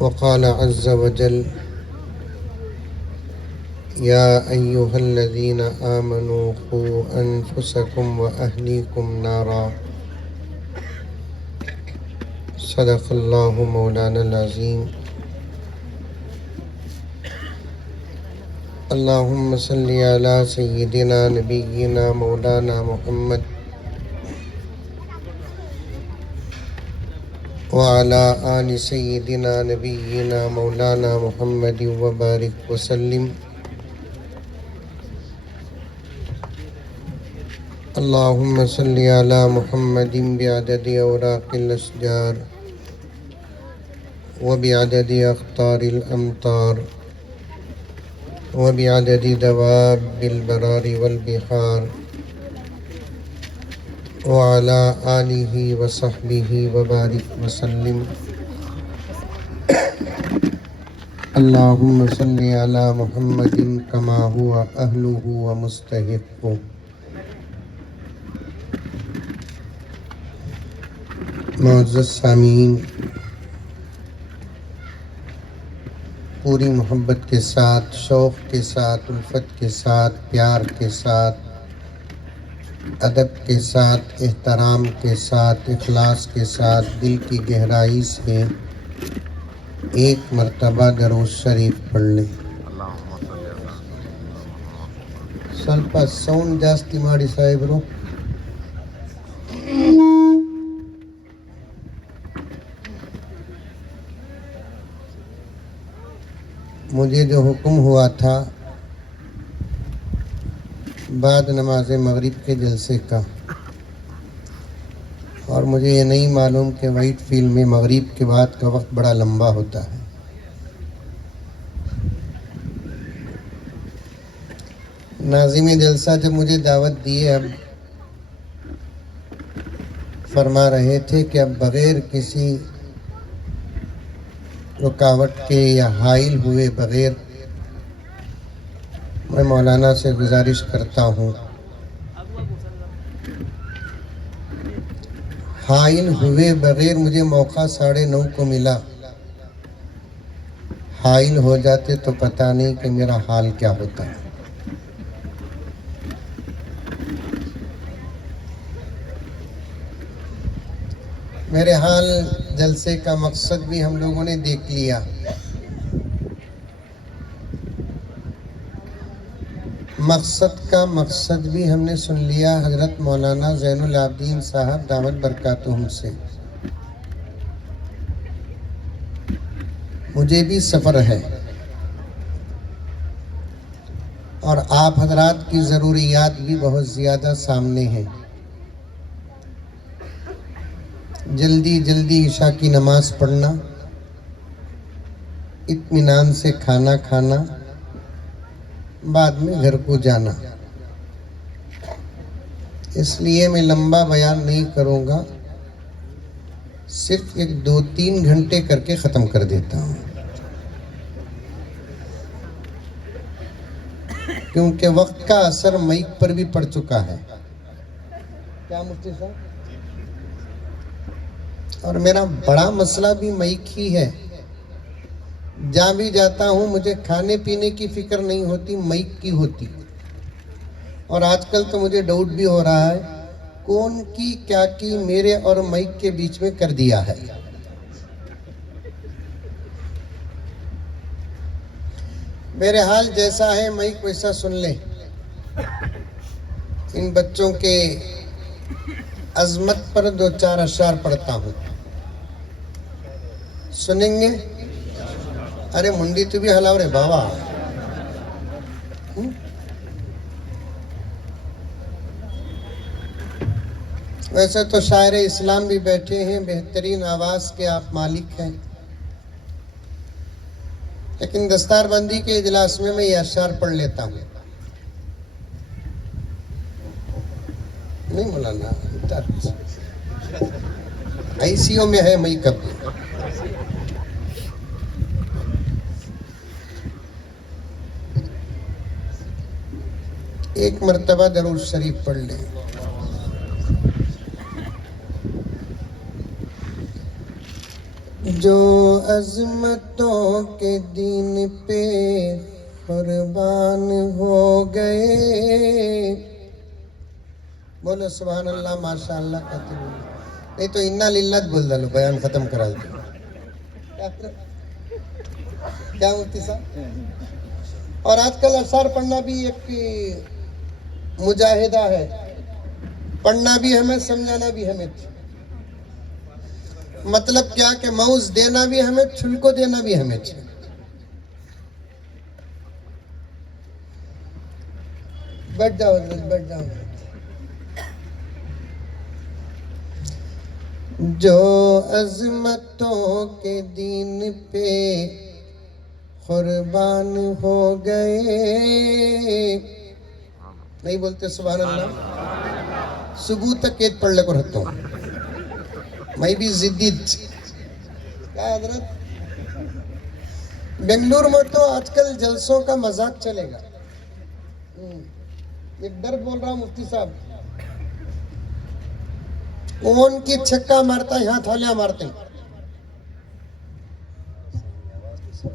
وقال عز وجل يا أيها الذين آمنوا قوا أنفسكم وأهليكم نارا صدق الله مولانا العظيم اللهم صل على سيدنا نبينا مولانا محمد وعلى آل سيدنا نبينا مولانا محمد وبارك وسلم اللهم صل على محمد بعدد أوراق الأشجار وبعدد أقطار الأمطار وبعدد دواب البرار والبحار وعلى آله وصحبه وبارك وسلم اللهم صل على محمد كما هو أهله ومستحقه معزز سامعین، پوری محبت کے ساتھ، شوق کے ساتھ، الفت کے ساتھ، پیار کے ساتھ، ادب کے ساتھ، احترام کے ساتھ، اخلاص کے ساتھ، دل کی گہرائی سے ایک مرتبہ درود شریف پڑھ لیں۔ ಸ್ವಲ್ಪ ಸೌಂಡ್ ಜಾಸ್ತಿ ಮಾಡಿ ಸಾಹೇಬರು. مجھے جو حکم ہوا تھا بعد نماز مغرب کے جلسے کا، اور مجھے یہ نہیں معلوم کہ وائٹ فیلڈ میں مغرب کے بعد کا وقت بڑا لمبا ہوتا ہے۔ ناظم جلسہ جب مجھے دعوت دیے، اب فرما رہے تھے کہ اب بغیر کسی رکاوٹ کے یا حائل ہوئے بغیر میں مولانا سے گزارش کرتا ہوں، حائل ہوئے بغیر مجھے موقع 9:30 کو ملا، حائل ہو جاتے تو پتہ نہیں کہ میرا حال کیا ہوتا ہے۔ میرے حال جلسے کا مقصد بھی ہم لوگوں نے دیکھ لیا، مقصد بھی ہم نے سن لیا حضرت مولانا زین العابدین صاحب دامت برکاتہم سے۔ مجھے بھی سفر ہے اور آپ حضرات کی ضروریات بھی بہت زیادہ سامنے ہیں۔ جلدی عشاء کی نماز پڑھنا، اطمینان سے کھانا کھانا، بعد میں گھر کو جانا۔ اس لیے میں لمبا بیان نہیں کروں گا، صرف 2-3 گھنٹے کر کے ختم کر دیتا ہوں، کیونکہ وقت کا اثر مائک پر بھی پڑ چکا ہے۔ کیا مفتی صاحب؟ اور میرا بڑا مسئلہ بھی مائک ہی ہے۔ جہاں بھی جاتا ہوں مجھے کھانے پینے کی فکر نہیں ہوتی، مائک کی ہوتی۔ اور آج کل تو مجھے ڈاؤٹ بھی ہو رہا ہے کون کی کیا کی میرے اور مائک کے بیچ میں کر دیا ہے۔ میرے حال جیسا ہے مائک ویسا سن لیں۔ ان بچوں کے عظمت پر 2-4 اشعار پڑھتا ہوں، سنیں گے؟ ارے منڈی تو بھی ہلاو رے بابا۔ ویسے تو شاعر اسلام بھی بیٹھے ہیں، بہترین آواز کے آپ مالک ہیں، لیکن دستار بندی کے اجلاس میں یہ اشعار پڑھ لیتا ہوں۔ نہیں مولانا، ICU میں ہے مئی کب۔ ایک مرتبہ درود شریف پڑھ لیں۔ جو عظمتوں کے دین پہ قربان ہو گئے. بولو سبحان اللہ ماشاء اللہ کہتے ہیں. نہیں تو انا للہ بول ڈالو, بیان ختم کرا دو. کیا مفتی صاحب؟ اور آج کل اشعار پڑھنا بھی ایک مجاہدہ ہے. پڑھنا بھی ہمیں, سمجھانا بھی ہمیں. مطلب کیا کہ موز دینا بھی ہمیں, چھلکو دینا بھی ہمیں. بیٹھ جاؤ حضرت, بیٹھ جاؤ. جو عظمتوں کے دین پہ قربان ہو گئے. نہیں بولتے سبحان اللہ؟ صبح تک ایک پڑھ لے کو رکھتا ہوں میں بھی زدید. کیا حضرت؟ بنگلور میں تو آج کل جلسوں کا مذاق چلے گا. ایک درد بول رہا ہوں مفتی صاحب, کون کی چھکا مارتا ہے, یہاں تھالیاں مارتے ہیں.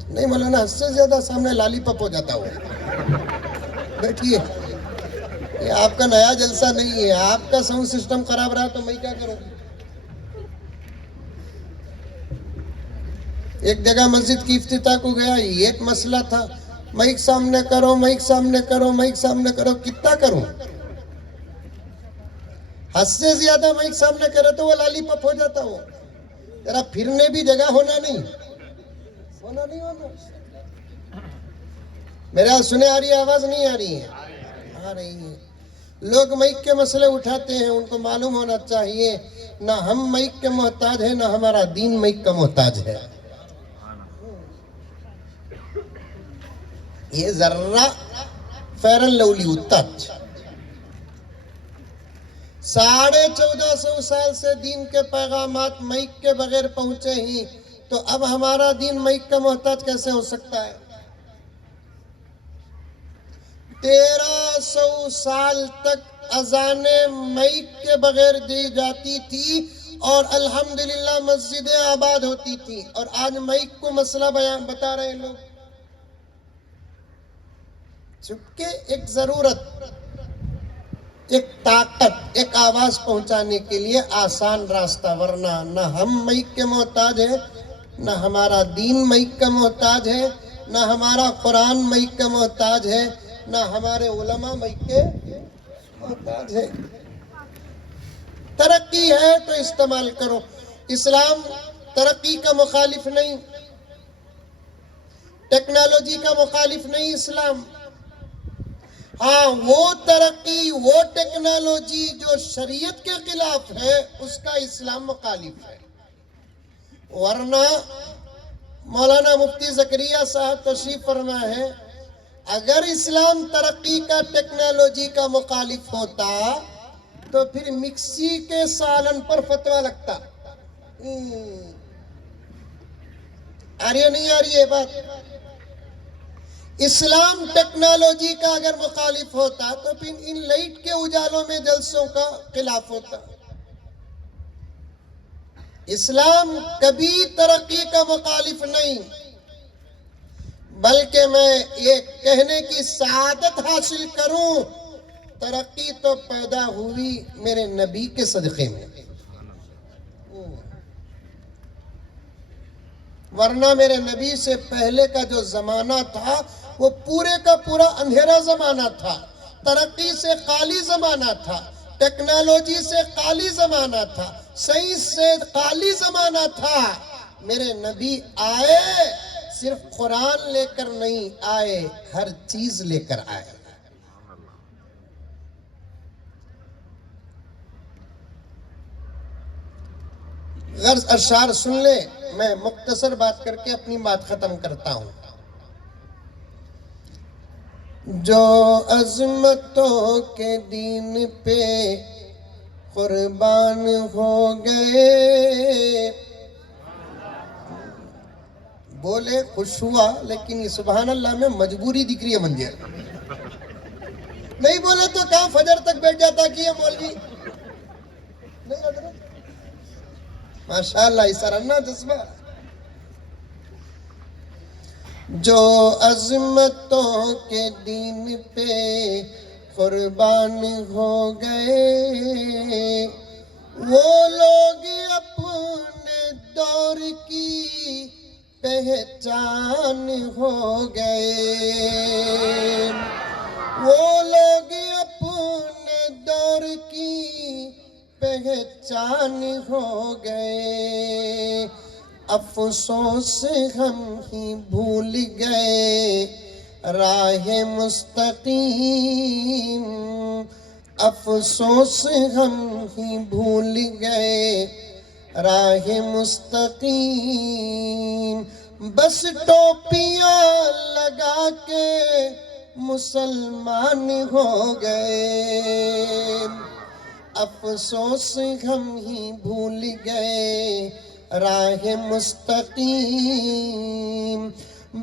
نہیں مولانا, اس سے زیادہ سامنے لالی پاپ ہو جاتا ہو. بیٹھیے, یہ آپ کا نیا جلسہ نہیں ہے. آپ کا ساؤنڈ سسٹم خراب رہا تو میں کیا کروں. ایک جگہ مسجد کی افتتاح کو گیا, ایک مسئلہ تھا, مائک سامنے کرو, مائک سامنے کرو, مائک سامنے کرو. کتنا کروں؟ حد سے زیادہ مائک سامنے کرے تو وہ لالی پاپ ہو جاتا ہو. ذرا پھرنے بھی جگہ ہونا نہیں ہونا. میرے یہاں سنے آ رہی ہے, آواز نہیں آ رہی ہے؟ آ رہی ہے. لوگ مائک کے مسئلے اٹھاتے ہیں, ان کو معلوم ہونا چاہیے نہ ہم مائک کے محتاج ہیں, نہ ہمارا دین مائک کا محتاج ہے. یہ ذرہ فیرن لولی اتت 1450 سال سے دین کے پیغامات مائک کے بغیر پہنچے ہی, تو اب ہمارا دین مائک کا محتاج کیسے ہو سکتا ہے؟ 1300 سال تک اذانیں مائک کے بغیر دی جاتی تھی اور الحمدللہ مسجدیں آباد ہوتی تھی. اور آج مائک کو مسئلہ بیان بتا رہے ہیں لوگ. چونکہ ایک ضرورت, ایک طاقت, ایک آواز پہنچانے کے لیے آسان راستہ. ورنہ نہ ہم مائک کے محتاج ہیں, نہ ہمارا دین مائک کا محتاج ہے, نہ ہمارا قرآن مائک کا محتاج ہے, نہ ہمارے علماء مائک کے محتاج ہے. ترقی ہے تو استعمال کرو. اسلام ترقی کا مخالف نہیں, ٹیکنالوجی کا مخالف نہیں اسلام. ہاں, وہ ترقی, وہ ٹیکنالوجی جو شریعت کے خلاف ہے, اس کا اسلام مخالف ہے. ورنہ مولانا مفتی زکریا صاحب تشریف فرما ہے, اگر اسلام ترقی کا, ٹیکنالوجی کا مخالف ہوتا تو پھر مکسی کے سالن پر فتویٰ لگتا. آ رہی ہے نہیں آ رہی ہے بات؟ اسلام ٹیکنالوجی کا اگر مخالف ہوتا تو پھر ان لائٹ کے اجالوں میں جلسوں کا خلاف ہوتا. اسلام کبھی ترقی کا مخالف نہیں, بلکہ میں یہ کہنے کی سعادت حاصل کروں, ترقی تو پیدا ہوئی میرے نبی کے صدقے میں. ورنہ میرے نبی سے پہلے کا جو زمانہ تھا وہ پورے کا پورا اندھیرا زمانہ تھا. ترقی سے خالی زمانہ تھا, ٹیکنالوجی سے خالی زمانہ تھا, سائنس سے خالی زمانہ تھا. میرے نبی آئے, صرف قرآن لے کر نہیں آئے, ہر چیز لے کر آئے. غرض اشعار سن لے, میں مختصر بات کر کے اپنی بات ختم کرتا ہوں. جو عظمتوں کے دین پہ قربان ہو گئے. بولے خوش ہوا, لیکن یہ سبحان اللہ میں مجبوری دکھ رہی ہے منجر. نہیں بولے تو کہاں فجر تک بیٹھ جاتا کہ یہ مولوی نہیں. ماشاءاللہ اس رنا جذبہ. جو عظمتوں کے دین پہ قربان ہو گئے، وہ لوگ اپنے دور کی پہچان ہو گئے، وہ لوگ اپنے دور کی پہچان ہو گئے، افسوس ہم ہی بھول گئے راہ مستقیم، افسوس ہم ہی بھول گئے راہ مستقیم، بس ٹوپیاں لگا کے مسلمان ہو گئے، افسوس ہم ہی بھول گئے راہ مستقیم،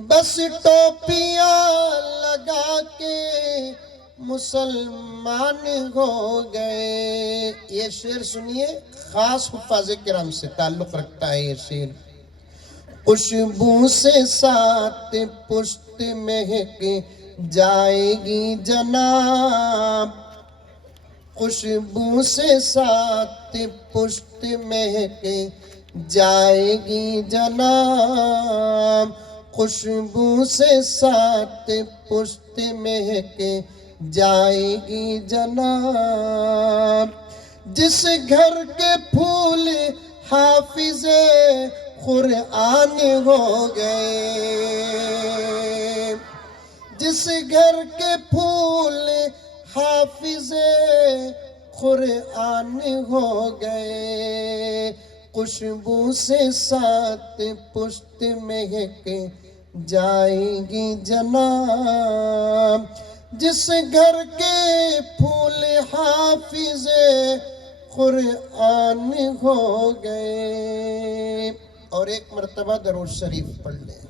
بس ٹوپیاں لگا کے مسلمان ہو گئے۔ یہ شعر سنیے، خاص حفاظ کرام سے تعلق رکھتا ہے یہ شعر۔ خوشبو سے ساتھ پشت مہک جائے گی جناب، خوشبو سے ساتھ پشت مہک جائے گی جناب، خوشبو سے ساتھ پشت مہک جائے گی جناب، جس گھر کے پھول حافظ قرآن ہو گئے، جس گھر کے پھول حافظ قرآن ہو گئے، خوشبو سے ساتھ پشت مہک جائے گی جناب، جس گھر کے پھول حافظ قرآن ہو گئے۔ اور ایک مرتبہ درود شریف پڑھ لیں۔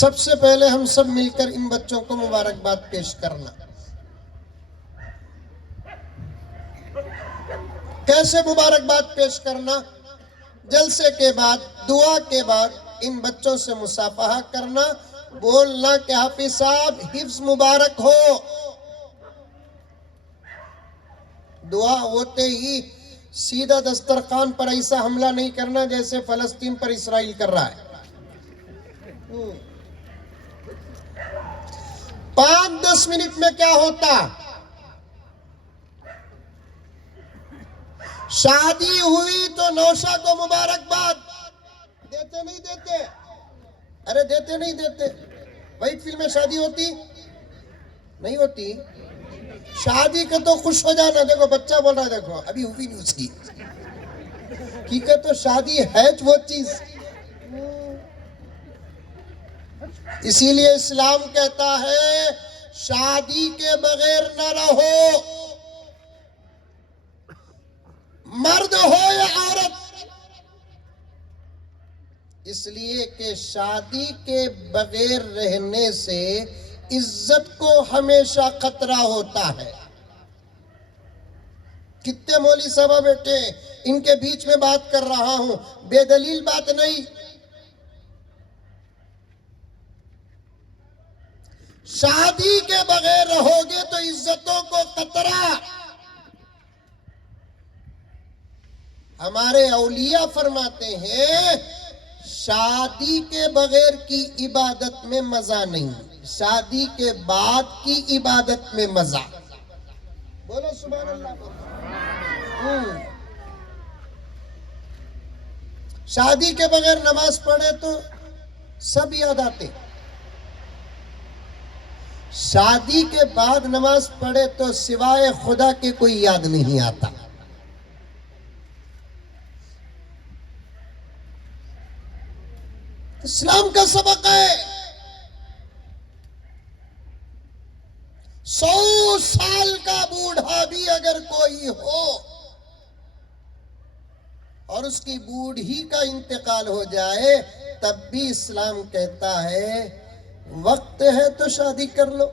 سب سے پہلے ہم سب مل کر ان بچوں کو مبارکباد پیش کرنا۔ کیسے مبارکباد پیش کرنا؟ جلسے کے بعد، دعا کے بعد ان بچوں سے مصافحہ کرنا، بولنا کہ حافظ صاحب حفظ مبارک ہو۔ دعا ہوتے ہی سیدھا دسترخوان پر ایسا حملہ نہیں کرنا جیسے فلسطین پر اسرائیل کر رہا ہے۔ 5-10 منٹ میں کیا ہوتا؟ شادی ہوئی تو نوشا کو مبارکباد دیتے نہیں دیتے؟ ارے دیتے نہیں دیتے؟ وائٹ فیلڈ میں شادی ہوتی نہیں ہوتی؟ شادی کا تو خوش ہو جانا، دیکھو بچہ بول رہا ہے، دیکھو ابھی ہوئی نہیں اس کی، کیونکہ تو شادی ہے وہ چیز۔ اسی لیے اسلام کہتا ہے شادی کے بغیر نہ رہو، مرد ہو یا عورت، اس لیے کہ شادی کے بغیر رہنے سے عزت کو ہمیشہ خطرہ ہوتا ہے۔ کتنے مولوی صاحب بیٹھے ان کے بیچ میں بات کر رہا ہوں، بے دلیل بات نہیں۔ شادی کے بغیر رہو گے تو عزتوں کو خطرہ۔ ہمارے اولیاء فرماتے ہیں شادی کے بغیر کی عبادت میں مزہ نہیں، شادی کے بعد کی عبادت میں مزہ۔ بولو سبحان اللہ۔ شادی کے بغیر نماز پڑھے تو سب یاد آتے، شادی کے بعد نماز پڑھے تو سوائے خدا کے کوئی یاد نہیں آتا۔ اسلام کا سبق ہے۔ 100 سال کا بوڑھا بھی اگر کوئی ہو اور اس کی بوڑھی کا انتقال ہو جائے تب بھی اسلام کہتا ہے وقت ہے تو شادی کر لو۔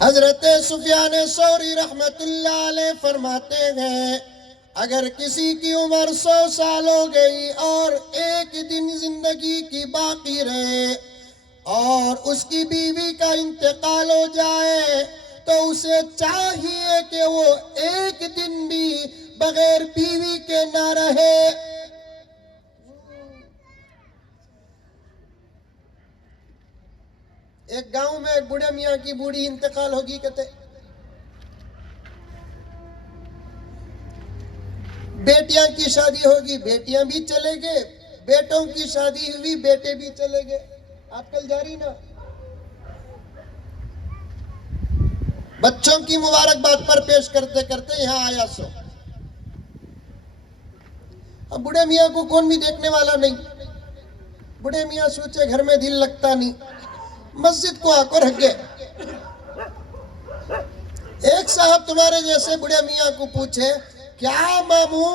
حضرت سفیان ثوری رحمت اللہ علیہ فرماتے ہیں اگر کسی کی عمر 100 سال ہو گئی اور ایک دن زندگی کی باقی رہے اور اس کی بیوی کا انتقال ہو جائے تو اسے چاہیے کہ وہ ایک دن بھی بغیر بیوی کے نہ رہے۔ ایک گاؤں میں ایک بوڑھے میاں کی بوڑھی انتقال ہوگی کہتے بیٹیاں کی شادی ہوگی، بیٹیاں بھی چلے گئے، بیٹوں کی شادی ہوئی، بیٹے بھی چلے گئے، آج کل جاری نا۔ بچوں کی مبارکباد پر پیش کرتے کرتے یہاں آیا سو، اب بوڑھے میاں کو کون بھی دیکھنے والا نہیں، بوڑھے میاں سوچے گھر میں دل لگتا نہیں، مسجد کو آ کر رکھ گئے۔ ایک صاحب تمہارے جیسے بوڑھے میاں کو پوچھے کیا ماموں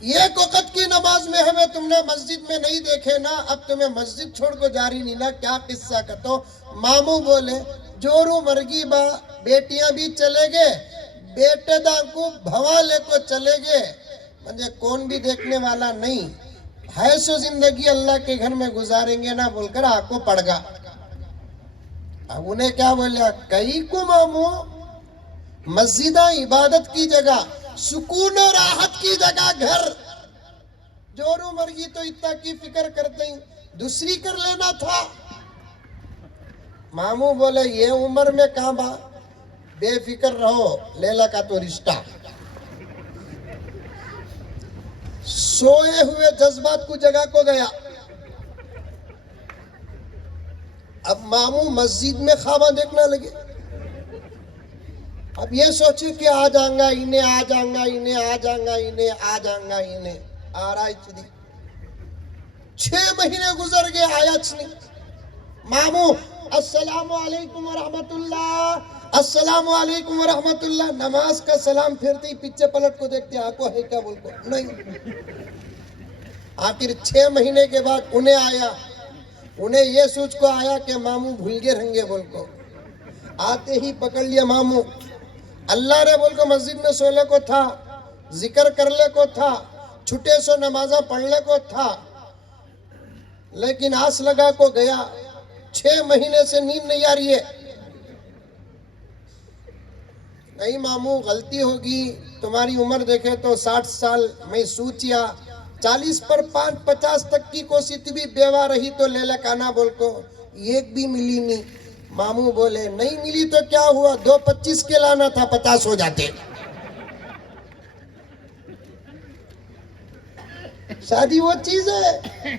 ایک وقت کی نماز میں ہمیں تم نے مسجد میں نہیں دیکھے نا، اب تمہیں مسجد چھوڑ کو جاری نہیں نا، کیا قصہ کا؟ تو ماموں بولے جورو مرگی با بیٹیاں بھی چلے گئے، بیٹے دا کو بھوا لے کو چلے گئے، مجھے کون بھی دیکھنے والا نہیں ہے، سو زندگی اللہ کے گھر میں گزاریں گے نا بول کر آپ کو پڑ گا۔ اب انہیں کیا بولیا کئی کو ماموں مسجدہ عبادت کی جگہ، سکون و راحت کی جگہ گھر، جورو مرگی تو اتنا کی فکر کرتے ہی دوسری کر لینا تھا۔ ماموں بولے یہ عمر میں کہاں با، بے فکر رہو، لیلا کا تو رشتہ۔ سوئے ہوئے جذبات کو جگہ کو گیا۔ اب ماموں مسجد میں خواباں دیکھنا لگے، اب یہ سوچے کہ آ جاؤں گا انہیں، آ جاؤں گا انہیں، آ جاؤں گا انہیں، آ جاؤں گا انہیں، آ رہا چلی 6 مہینے گزر گئے، آیا نہیں۔ ماموں السلام علیکم ورحمت اللہ، السلام علیکم ورحمت اللہ، نماز کا سلام پھرتے ہی پیچھے پلٹ کو دیکھتے آپ کو ہے کیا بول کو نہیں۔ آخر 6 مہینے کے بعد انہیں آیا، انہیں یہ سوچ کو آیا کہ ماموں بھول گئے رنگے بول کو، آتے ہی پکڑ لیا ماموں، اللہ نے بول کو مسجد میں سولے کو تھا، ذکر کر لے کو تھا، چھٹے سو نمازہ پڑھ لے کو تھا، لیکن آس لگا کو گیا، 6 مہینے سے نیند نہیں آ رہی ہے۔ نہیں ماموں غلطی ہوگی، تمہاری عمر دیکھے تو 60 سال میں سوچیا، 40 پر 50 تک کی کوسی بھی بیوہ رہی تو لے لکانا بول کو ایک بھی ملی نہیں۔ ماموں بولے نہیں ملی تو کیا ہوا، 2.25 کے لانا تھا 50 ہو جاتے۔ شادی وہ چیز ہے،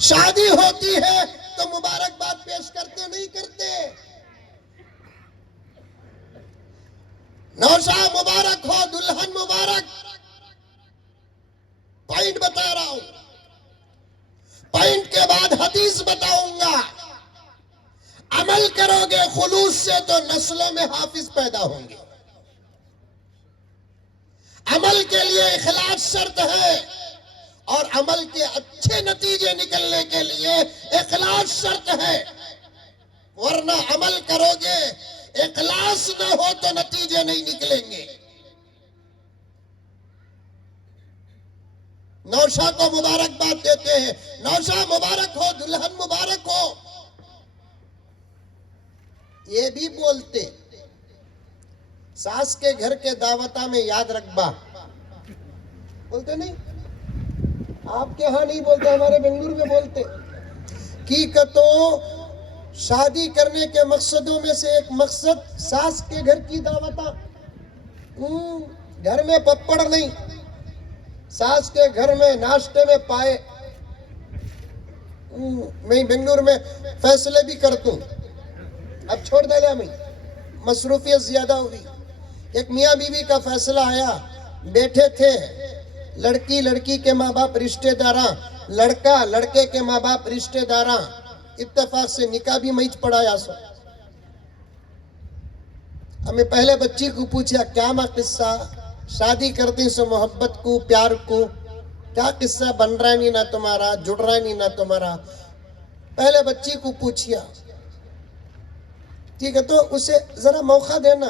شادی ہوتی ہے تو مبارکباد پیش کرتے نہیں کرتے، نوشا مبارک ہو، دلہن مبارک۔ پوائنٹ بتا رہا ہوں، پوائنٹ کے بعد حدیث بتاؤں گا، عمل کرو گے خلوص سے تو نسلوں میں حافظ پیدا ہوں گے۔ عمل کے لیے اخلاص شرط ہے، اور عمل کے اچھے نتیجے نکلنے کے لیے اخلاص شرط ہے، ورنہ عمل کرو گے اخلاص نہ ہو تو نتیجے نہیں نکلیں گے۔ نوشا کو مبارکباد دیتے ہیں، نوشا مبارک ہو، دلہن مبارک ہو۔ یہ بھی بولتے ساس کے گھر کے دعوتہ میں یاد رکھبا، بولتے نہیں؟ آپ کے ہاں نہیں بولتے، ہمارے بنگلور میں بولتے کی کتو شادی کرنے کے مقصدوں میں سے ایک مقصد ساس کے گھر کی دعوتہ، گھر میں پپڑ نہیں، ساس کے گھر میں ناشتے میں پائے۔ میں بنگلور میں فیصلے بھی کرتوں، اب چھوڑ دے میں مصروفیت زیادہ ہوئی۔ ایک میاں بیوی کا فیصلہ آیا، بیٹھے تھے، لڑکی لڑکی کے ماں باپ رشتہ داراں، لڑکا لڑکے کے ماں باپ رشتہ داراں، اتفاق سے نکاح بھی میں پڑھایا سو۔ ہمیں پہلے بچی کو پوچھا کیا ماں قصہ، شادی کرتے سو محبت کو پیار کو کیا قصہ بن رہا نہیں نہ تمہارا، جڑ رہا نہیں نہ تمہارا؟ پہلے بچی کو پوچھیا، ٹھیک ہے، تو اسے ذرا موقع دینا،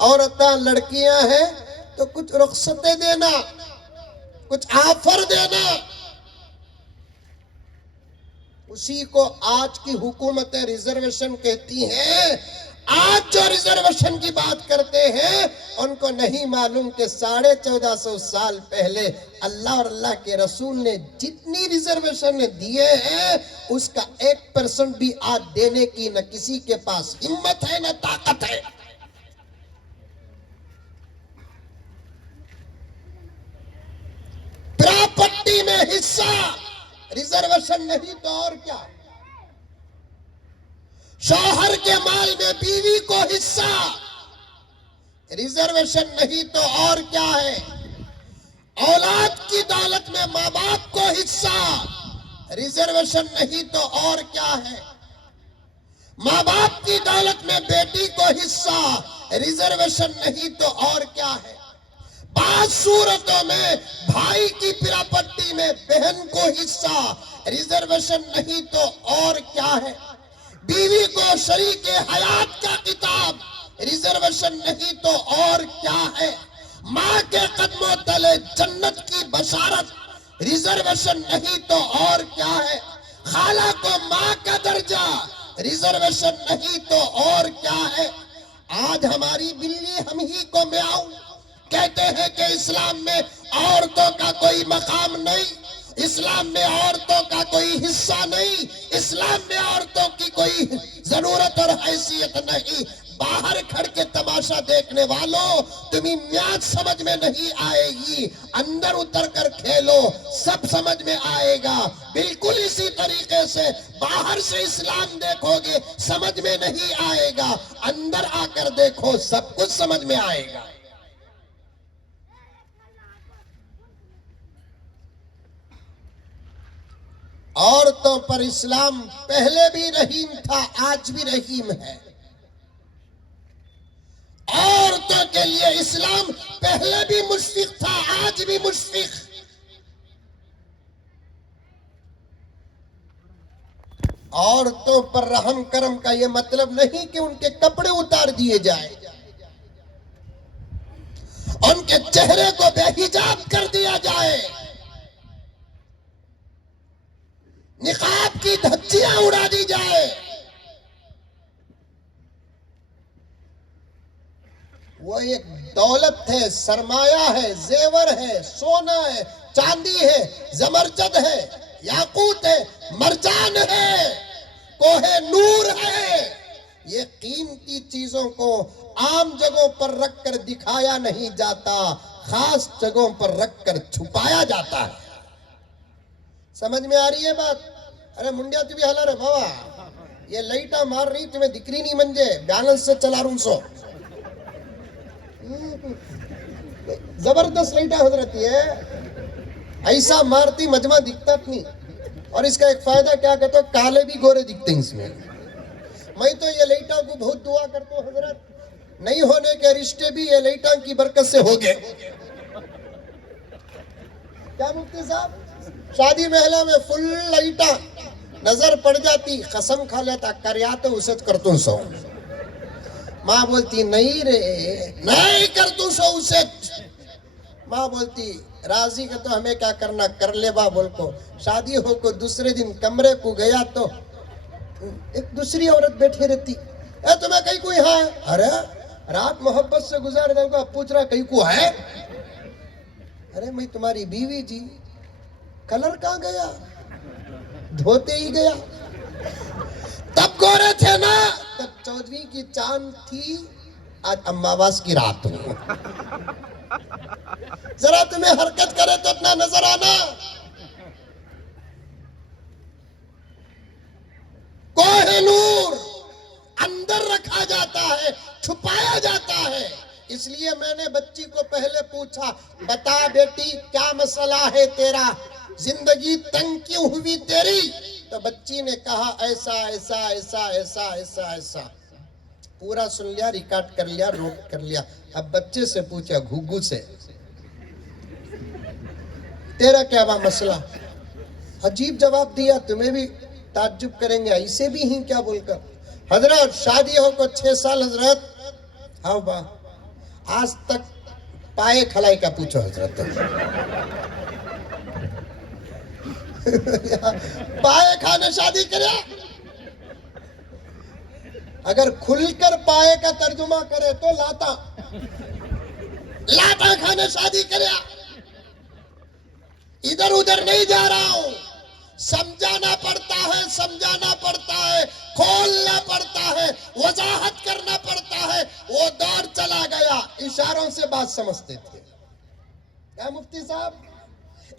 عورتیں لڑکیاں ہیں تو کچھ رخصتیں دینا، کچھ آفر دینا۔ اسی کو آج کی حکومتیں ریزرویشن کہتی ہیں۔ آج جو ریزرویشن کی بات کرتے ہیں ان کو نہیں معلوم کہ 1450 سال پہلے اللہ اور اللہ کے رسول نے جتنی ریزرویشن دیے ہیں اس کا 1% بھی آج دینے کی نہ کسی کے پاس ہمت ہے نہ طاقت ہے۔ پراپرٹی میں حصہ ریزرویشن نہیں تو اور کیا؟ شوہر کے مال میں بیوی کو حصہ ریزرویشن نہیں تو اور کیا ہے؟ اولاد کی دولت میں ماں باپ کو حصہ ریزرویشن نہیں تو اور کیا ہے؟ ماں باپ کی دولت میں بیٹی کو حصہ ریزرویشن نہیں تو اور کیا ہے؟ بعض صورتوں میں بھائی کی پراپرٹی میں بہن کو حصہ ریزرویشن نہیں تو اور کیا ہے؟ بیوی کو شریک حیات کا کتاب ریزرویشن نہیں تو اور کیا ہے؟ ماں کے قدموں تلے جنت کی بشارت ریزرویشن نہیں تو اور کیا ہے؟ خالہ کو ماں کا درجہ ریزرویشن نہیں تو اور کیا ہے؟ آج ہماری بلی ہم ہی کو میاؤں کہتے ہیں کہ اسلام میں عورتوں کا کوئی مقام نہیں، اسلام میں عورتوں کا کوئی حصہ نہیں، اسلام میں عورتوں کی کوئی ضرورت اور حیثیت نہیں۔ باہر کھڑ کے تماشا دیکھنے والوں، تمہیں میعاد سمجھ میں نہیں آئے گی، اندر اتر کر کھیلو سب سمجھ میں آئے گا۔ بالکل اسی طریقے سے باہر سے اسلام دیکھو گے سمجھ میں نہیں آئے گا، اندر آ کر دیکھو سب کچھ سمجھ میں آئے گا۔ عورتوں پر اسلام پہلے بھی رحیم تھا، آج بھی رحیم ہے۔ عورتوں کے لیے اسلام پہلے بھی مشفق تھا، آج بھی مشفق۔ عورتوں پر رحم کرم کا یہ مطلب نہیں کہ ان کے کپڑے اتار دیے جائیں، ان کے چہرے کو بے حجاب کر دیا جائے، نقاب کی دھجیاں اڑا دی جائے۔ وہ ایک دولت ہے، سرمایہ ہے، زیور ہے، سونا ہے، چاندی ہے، زمرجد ہے، یاقوت ہے، مرجان ہے، کوہ نور ہے۔ یہ قیمتی چیزوں کو عام جگہوں پر رکھ کر دکھایا نہیں جاتا، خاص جگہوں پر رکھ کر چھپایا جاتا ہے۔ سمجھ میں آ رہی ہے بات؟ ارے منڈیا تو بھی حلر ہے بابا، یہ لائٹا مار رہی تمہیں دکری نہیں منجے، بیلنس سے چلا رہوں سو زبردست لائٹا حضرتی ہے، ایسا مارتی مجمع دکھتا نہیں۔ اور اس کا ایک فائدہ کیا کہتا ہوں، کالے بھی گورے دکھتے ہیں اس میں۔ میں تو یہ لائٹا کو بہت دعا کرتا ہوں حضرت، نہیں ہونے کے رشتے بھی یہ لائٹا کی برکت سے ہو گئے۔ کیا مفتی صاحب؟ شادی محلہ میں فل لائٹا نظر پڑ جاتی، قسم کھا لیتا کریا تو اسے کرتوں سو۔ ماں بولتی نہیں رے، نہیں کرتوں سو اسے۔ ماں بولتی راضی کا تو ہمیں کیا کرنا، کر لے با بول کو۔ شادی ہو کو دوسرے دن کمرے کو گیا تو ایک دوسری عورت بیٹھی رہتی، اے تمہیں کہیں کوئی ہے؟ ارے رات محبت سے گزار دے گا، پوچھ رہا کہیں کو ہے؟ ارے میں تمہاری بیوی جی۔ کلر کہاں گیا؟ دھوتے ہی گیا۔ تب گورے تھے نا، تب 14ویں کی چاند تھی، آج اماواس کی رات ہوں۔ ذرا تمہیں حرکت کرے تو اپنا نظر آنا۔ کوہ نور اندر رکھا جاتا ہے، چھپایا جاتا ہے۔ اس لیے میں نے بچی کو پہلے پوچھا، بتا بیٹی کیا مسئلہ ہے تیرا، زندگی تنگ کیوں ہوئی تیری؟ تو بچی نے کہا ایسا ایسا ایسا ایسا ایسا ایسا، پورا سن لیا، ریکارڈ کر لیا، نوٹ کر لیا۔ اب بچے سے پوچھا، گھگو سے، تیرا کیا مسئلہ؟ عجیب جواب دیا، تمہیں بھی تعجب کریں گے ایسے بھی ہیں کیا بول کر. حضرت شادی ہو کو 6 سال حضرت ہاں با آج تک پائے کھلائی کا پوچھو حضرت. پائے کھانے شادی کرے، اگر کھل کر پائے کا ترجمہ کرے تو لاتا کھانے شادی کرے. ادھر ادھر نہیں جا رہا ہوں، سمجھانا پڑتا ہے، کھولنا پڑتا ہے، وضاحت کرنا پڑتا ہے. وہ دور چلا گیا اشاروں سے بات سمجھتے تھے. کیا مفتی صاحب؟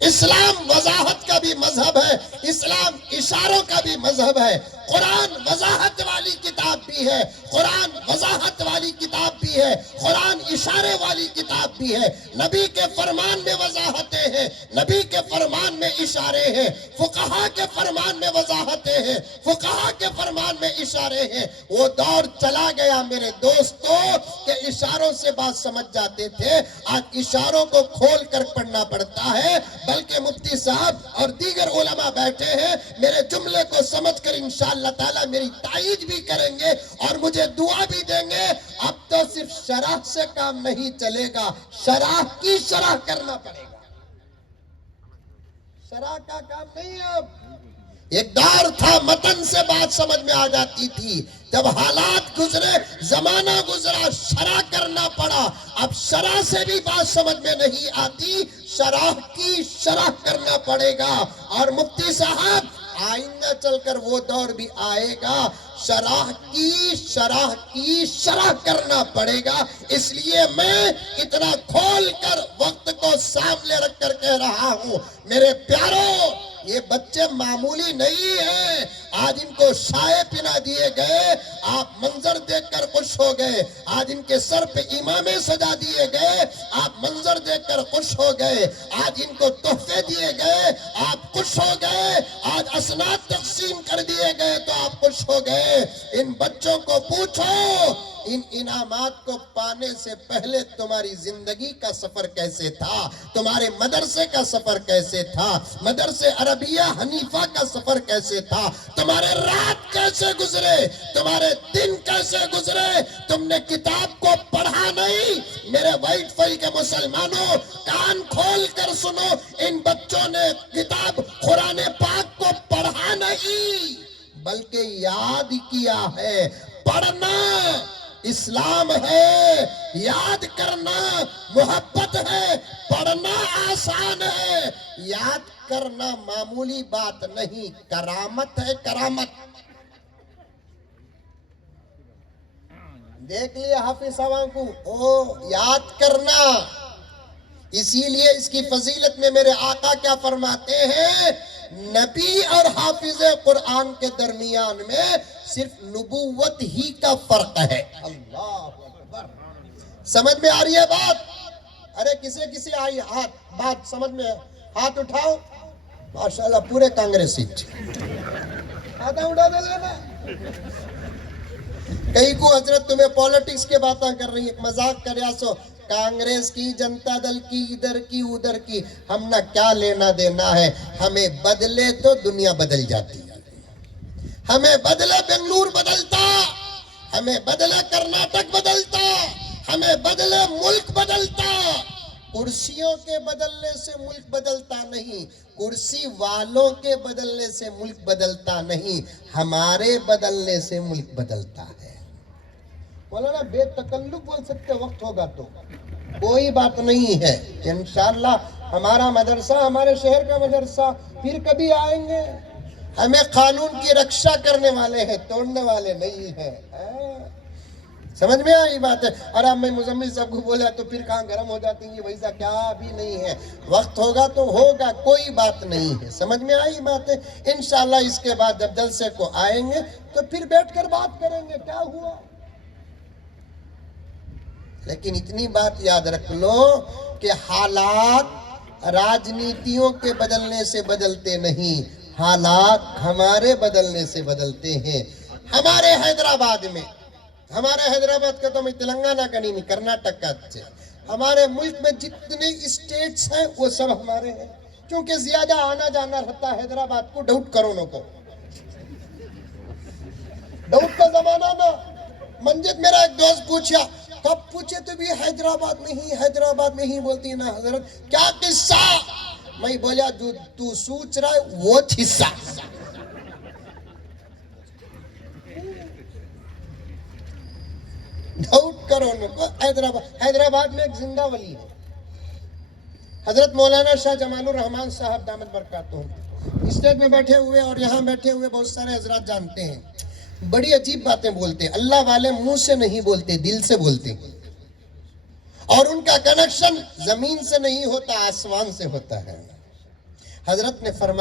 اسلام وضاحت کا بھی مذہب ہے، اسلام اشاروں کا بھی مذہب ہے. قرآن وضاحت والی کتاب بھی ہے، قرآن وضاحت والی کتاب بھی ہے، قرآن اشارے والی کتاب بھی ہے. نبی کے فرمان میں وضاحتیں ہیں، نبی کے فرمان میں اشارے ہیں، فقہا کے فرمان میں وضاحتیں ہیں، فقہا کے فرمان میں اشارے ہیں. وہ دور چلا گیا میرے دوستو کہ اشاروں سے بات سمجھ جاتے تھے. آج اشاروں کو کھول کر پڑھنا پڑتا ہے. بلکہ مفتی صاحب اور دیگر علماء بیٹھے ہیں، میرے جملے کو سمجھ کر انشاءاللہ تعالی میری تائید بھی کریں گے اور مجھے دعا بھی دیں گے. اب تو صرف شرح سے کام نہیں چلے گا، شرح کی شرح کرنا پڑے گا. شرح کا کام نہیں ہے. اب ایک دور تھا متن سے بات سمجھ میں آ جاتی تھی، جب حالات گزرے، زمانہ گزرا، شرح کرنا پڑا. اب شرح سے بھی بات سمجھ میں نہیں آتی، شرح کی شرح کرنا پڑے گا. اور مفتی صاحب آئندہ چل کر وہ دور بھی آئے گا، شرح کی شرح کرنا پڑے گا. اس لیے میں اتنا کھول کر وقت کو سامنے رکھ کر کہہ رہا ہوں، میرے پیاروں یہ بچے معمولی نہیں ہیں. آج ان کو سائے پہنا دیے گئے، آپ منظر دیکھ کر خوش ہو گئے. آج ان کے سر پہ امامے سجا دیے گئے، آپ منظر دیکھ کر خوش ہو گئے. آج ان کو تحفے دیے گئے، آپ خوش ہو گئے. آج اسناد تقسیم کر دیے گئے تو آپ خوش ہو گئے. ان بچوں کو پوچھو ان انعامات کو پانے سے پہلے تمہاری زندگی کا سفر کیسے تھا، تمہارے مدرسے کا سفر کیسے تھا، مدرسے عربیہ حنیفہ کا سفر کیسے تھا، تمہارے رات کیسے گزرے، تمہارے دن کیسے گزرے. تم نے کتاب کو پڑھا نہیں. میرے وائٹ فائی کے مسلمانوں کان کھول کر سنو، ان بچوں نے کتاب قرآن پاک کو پڑھا نہیں بلکہ یاد کیا ہے. پڑھنا اسلام ہے، یاد کرنا محبت ہے. پڑھنا آسان ہے، یاد کرنا معمولی بات نہیں، کرامت ہے، کرامت. دیکھ لیے حافظ صاحب کو یاد کرنا. اسی لیے اس کی فضیلت میں میرے آقا کیا فرماتے ہیں، نبی اور حافظ قرآن کے درمیان میں صرف نبوت ہی کا فرق ہے. اللہ اکبر. سمجھ میں آ رہی ہے بات؟ ارے کسی آئی ہاتھ بات سمجھ میں، ہاتھ اٹھاؤ. ماشاءاللہ پورے کانگریسی ہاتھ اٹھا دے لینا. کئی کو حضرت تمہیں پالیٹکس کے باتیں کر رہی ہیں، مذاق کر رہا سو کانگریس کی، جنتا دل کی، ادھر کی ادھر کی، ہم نہ کیا لینا دینا ہے. ہمیں بدلے تو دنیا بدل جاتی ہے. ہمیں بدلے بنگلور بدلتا، ہمیں بدلے کرناٹک بدلتا، ہمیں بدلے ملک بدلتا. کرسیوں کے بدلنے سے ملک بدلتا نہیں، کرسی والوں کے بدلنے سے ملک بدلتا نہیں، ہمارے بدلنے سے ملک بدلتا ہے. مولانا بے تکلف بول سکتے، وقت ہوگا تو کوئی بات نہیں ہے. انشاءاللہ ہمارا مدرسہ، ہمارے شہر کا مدرسہ پھر کبھی آئیں گے. ہمیں قانون کی رکشا کرنے والے ہیں، توڑنے والے نہیں ہیں. سمجھ میں آئی بات ہے؟ اور اب میں مزمل صاحب کو بولا تو پھر کہاں گرم ہو جاتی ہیں، ویسا کیا بھی نہیں ہے. وقت ہوگا تو ہوگا، کوئی بات نہیں ہے. سمجھ میں آئی بات ہے؟ انشاءاللہ اس کے بعد جب جلسے کو آئیں گے تو پھر بیٹھ کر بات کریں گے کیا ہوا. لیکن اتنی بات یاد رکھ لو کہ حالات راجنیتیوں کے بدلنے سے بدلتے نہیں، حالات ہمارے بدلنے سے بدلتے ہیں. ہمارے حیدرآباد میں، ہمارے حیدرآباد کا تو میں تلنگانہ کا نہیں، کرناٹک کا. ہمارے ملک میں جتنے اسٹیٹس ہیں وہ سب ہمارے ہیں. چونکہ زیادہ آنا جانا رہتا ہے حیدرآباد کو ڈاؤٹ کرونوں کو ڈاؤٹ کا زمانہ نا منجد میرا ایک دوست پوچھا کب پوچھے تو بھی حیدرآباد میں ہی بولتی نا حضرت کیا قصہ میں بولا جو تو سوچ رہا ہے وہ حصہ ڈاؤٹ کرونوں کو حیدرآباد میں ایک زندہ ولی ہے حضرت مولانا شاہ جمال الرحمن صاحب دامت برکاتہم اسٹیج میں بیٹھے ہوئے اور یہاں بیٹھے ہوئے بہت سارے حضرات جانتے ہیں بڑی عجیب باتیں بولتے ہیں اللہ والے منہ سے نہیں بولتے دل سے بولتے اور ان کا کنیکشن زمین سے نہیں ہوتا آسمان سے ہوتا ہے حضرت نے فرمایا